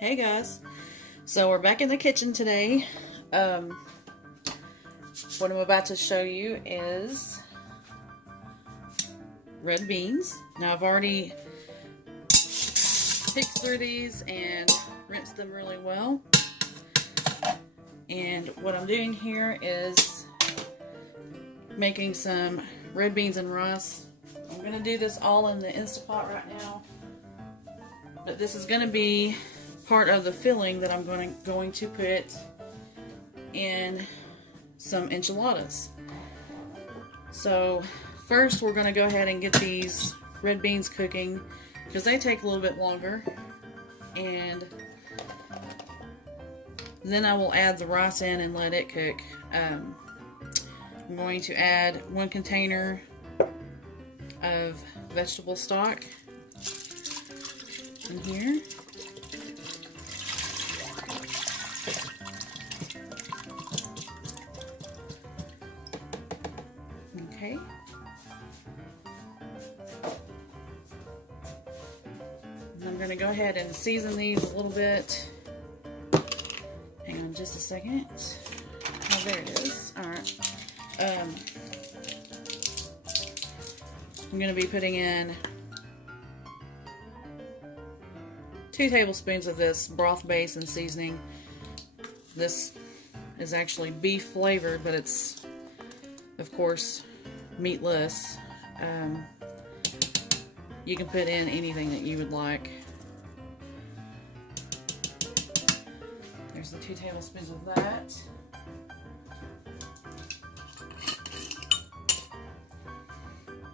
Hey guys, so we're back in the kitchen today. What I'm about to show you is red beans. Now I've already picked through these and rinsed them really well. And what I'm doing here is making some red beans and rice. I'm going to do this all in the Instapot right now, but this is going to be part of the filling that I'm going to put in some enchiladas. So first we're going to go ahead and get these red beans cooking because they take a little bit longer, and then I will add the rice in and let it cook. I'm going to add 1 container of vegetable stock in here. Okay. And I'm going to go ahead and season these a little bit. Hang on just a second. Oh, there it is. Alright. I'm going to be putting in 2 tablespoons of this broth base and seasoning. This is actually beef flavored, but it's, of course, meatless. You can put in anything that you would like. There's the 2 tablespoons of that.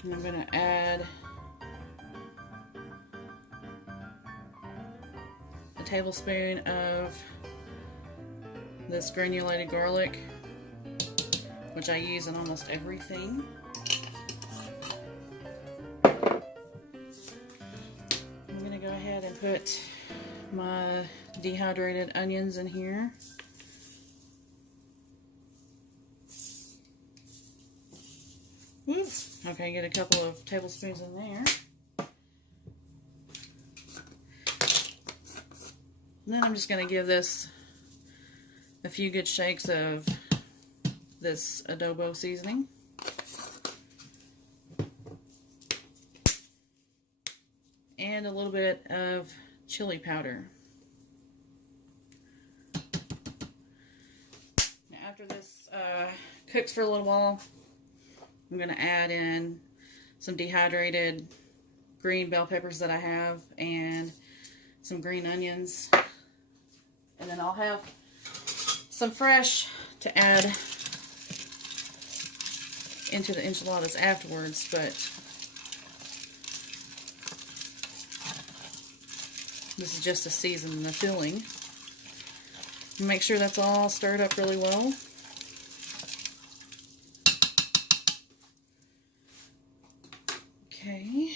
And I'm going to add a tablespoon of this granulated garlic, which I use in almost everything. I'm going to go ahead and put my dehydrated onions in here. Woo. Okay, get a couple of tablespoons in there. And then I'm just going to give this a few good shakes of this adobo seasoning. And a little bit of chili powder. Now after this cooks for a little while, I'm going to add in some dehydrated green bell peppers that I have and some green onions. And then I'll have some fresh to add into the enchiladas afterwards, but this is just to season the filling. Make sure that's all stirred up really well. Okay.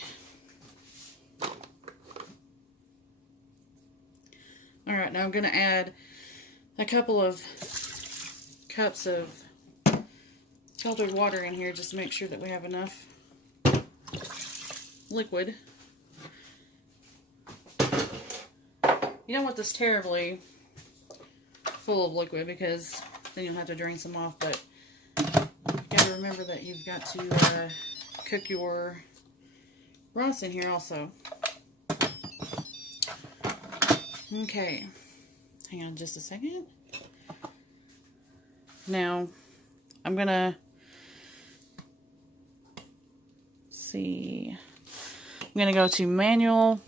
Alright, now I'm going to add a couple of cups of filtered water in here just to make sure that we have enough liquid. You don't want this terribly full of liquid because then you'll have to drain some off, but you got to remember that you've got to cook your rice in here also. Okay, hang on just a second. Now, I'm gonna see. I'm gonna go to manual.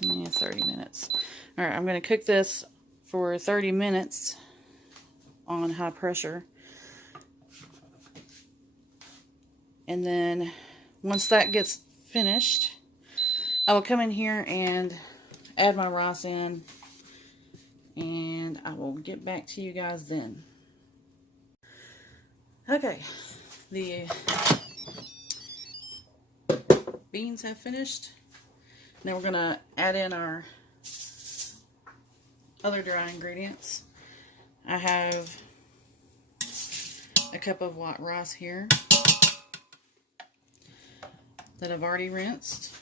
Yeah, 30 minutes. All right, I'm gonna cook this for 30 minutes on high pressure. And then once that gets finished, I will come in here and add my rice in, and I will get back to you guys then. Okay, the beans have finished. Now we're going to add in our other dry ingredients. I have a cup of white rice here that I've already rinsed.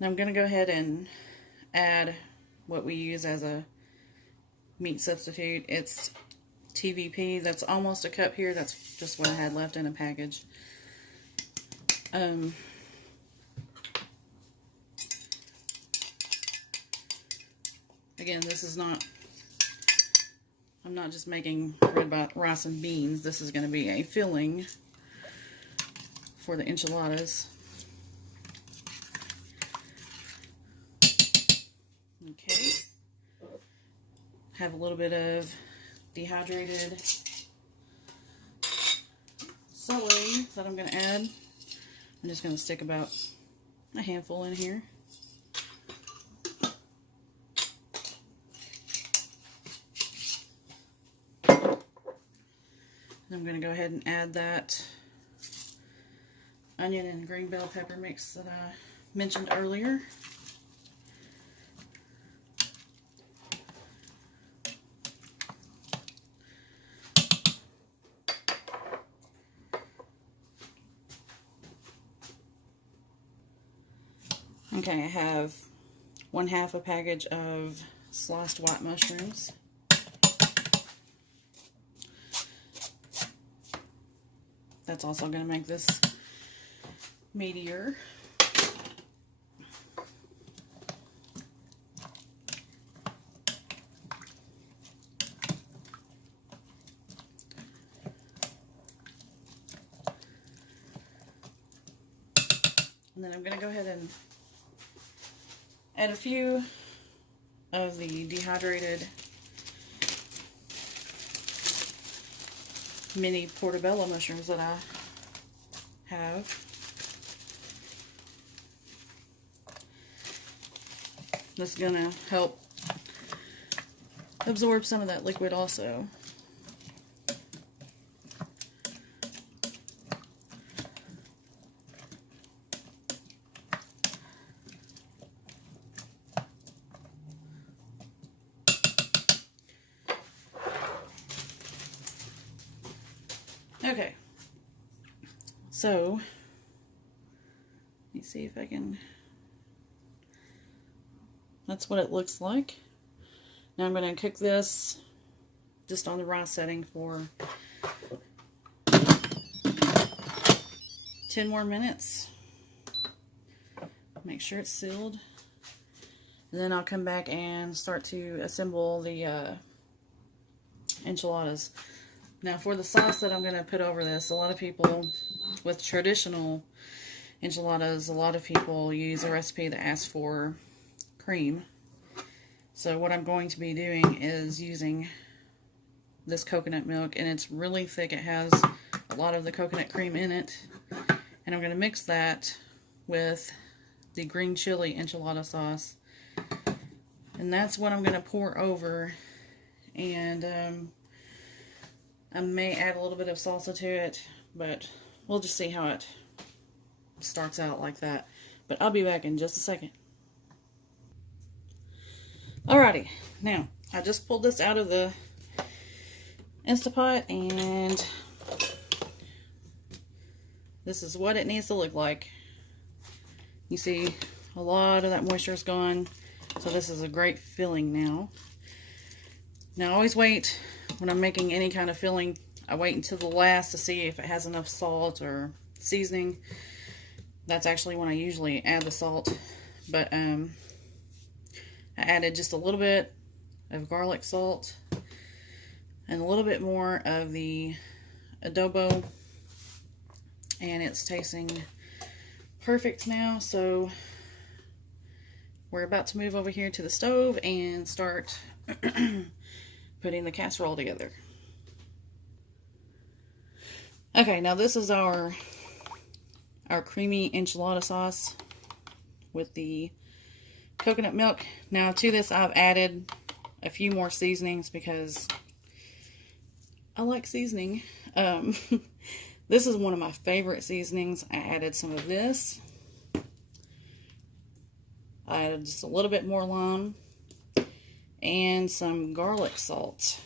Now I'm going to go ahead and add what we use as a meat substitute. It's TVP. That's almost a cup here. That's just what I had left in a package. Again, this is not, I'm not just making red rice and beans. This is going to be a filling for the enchiladas. Okay. Have a little bit of dehydrated celery that I'm going to add. I'm just going to stick about a handful in here. I'm going to go ahead and add that onion and green bell pepper mix that I mentioned earlier. Okay, I have 1/2 a package of sliced white mushrooms. That's also going to make this meatier. And then I'm going to go ahead and add a few of the dehydrated mini portobello mushrooms that I have. This is going to help absorb some of that liquid also. Okay, so let me see if I can, that's what it looks like. Now I'm going to cook this just on the rice setting for 10 more minutes. Make sure it's sealed. And then I'll come back and start to assemble the enchiladas. Now for the sauce that I'm going to put over this, a lot of people with traditional enchiladas, a lot of people use a recipe that asks for cream. So what I'm going to be doing is using this coconut milk, and it's really thick. It has a lot of the coconut cream in it. And I'm going to mix that with the green chili enchilada sauce. And that's what I'm going to pour over. And I may add a little bit of salsa to it, but we'll just see how it starts out like that. But I'll be back in just a second. Alrighty, now I just pulled this out of the Instapot, and this is what it needs to look like. You see a lot of that moisture is gone, so this is a great filling now. Now I always wait when I'm making any kind of filling. I wait until the last to see if it has enough salt or seasoning. That's actually when I usually add the salt, but I added just a little bit of garlic salt and a little bit more of the adobo, and it's tasting perfect now. So we're about to move over here to the stove and start putting the casserole together. Okay, now this is our creamy enchilada sauce with the coconut milk. Now to this I've added a few more seasonings because I like seasoning. This is one of my favorite seasonings. I added some of this. I added just a little bit more lime and some garlic salt.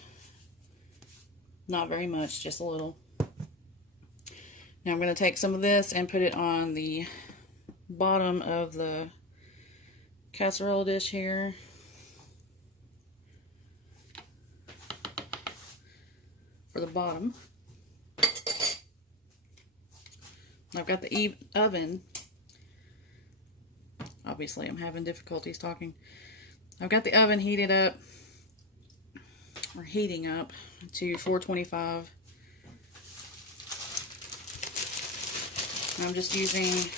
Not very much, just a little. Now I'm going to take some of this and put it on the bottom of the casserole dish here. For the bottom. I've got the oven. Obviously, I'm having difficulties talking. I've got the oven heated up, or heating up, to 425. And I'm just using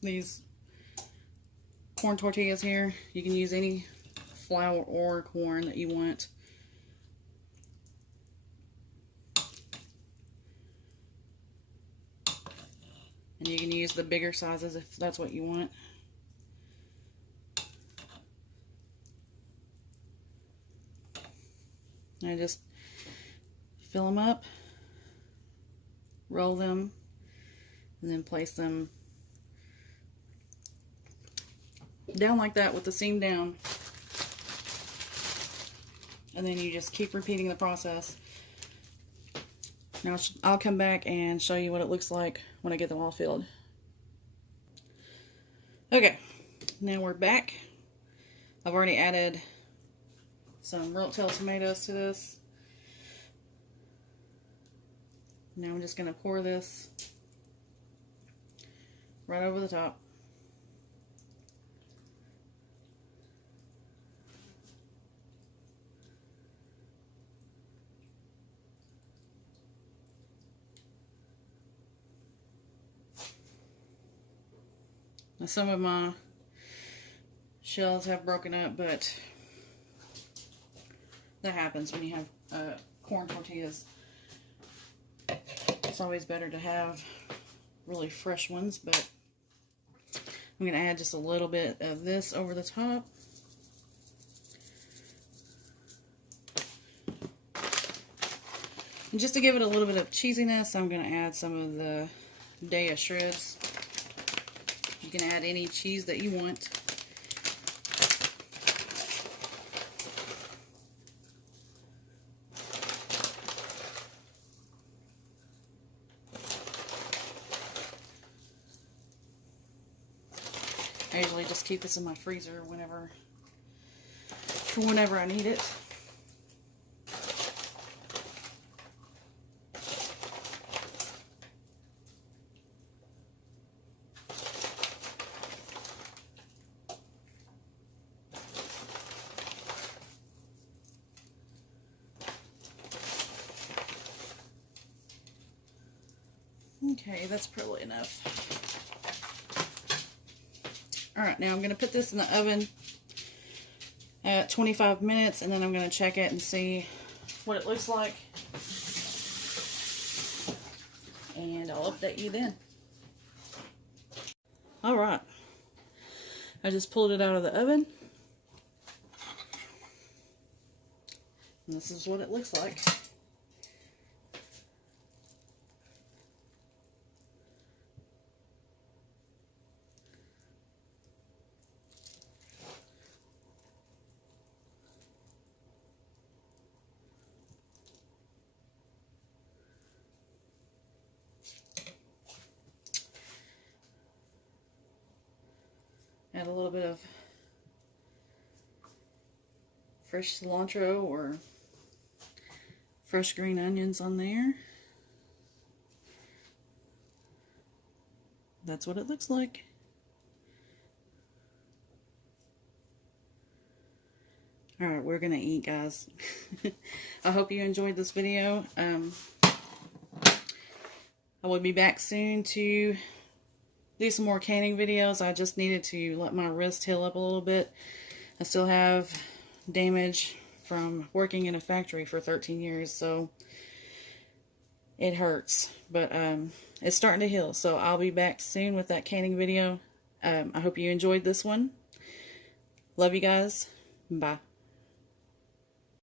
these corn tortillas here. You can use any flour or corn that you want. And you can use the bigger sizes if that's what you want. And I just fill them up, roll them, and then place them down like that with the seam down. And then you just keep repeating the process. Now I'll come back and show you what it looks like when I get them all filled. Okay, now we're back. I've already added some rolled tail tomatoes to this. Now I'm just going to pour this right over the top. Now some of my shells have broken up, but that happens when you have corn tortillas. It's always better to have really fresh ones, but I'm going to add just a little bit of this over the top. And just to give it a little bit of cheesiness, I'm going to add some of the Daya shreds. You can add any cheese that you want. I usually just keep this in my freezer for whenever I need it. Okay, that's probably enough. Alright, now I'm going to put this in the oven at 25 minutes, and then I'm going to check it and see what it looks like. And I'll update you then. Alright, I just pulled it out of the oven. And this is what it looks like. Add a little bit of fresh cilantro or fresh green onions on there. That's what it looks like. Alright, we're gonna eat, guys. I hope you enjoyed this video. I will be back soon to do some more canning videos. I just needed to let my wrist heal up a little bit. I still have damage from working in a factory for 13 years, so it hurts. But it's starting to heal, so I'll be back soon with that canning video. I hope you enjoyed this one. Love you guys. Bye.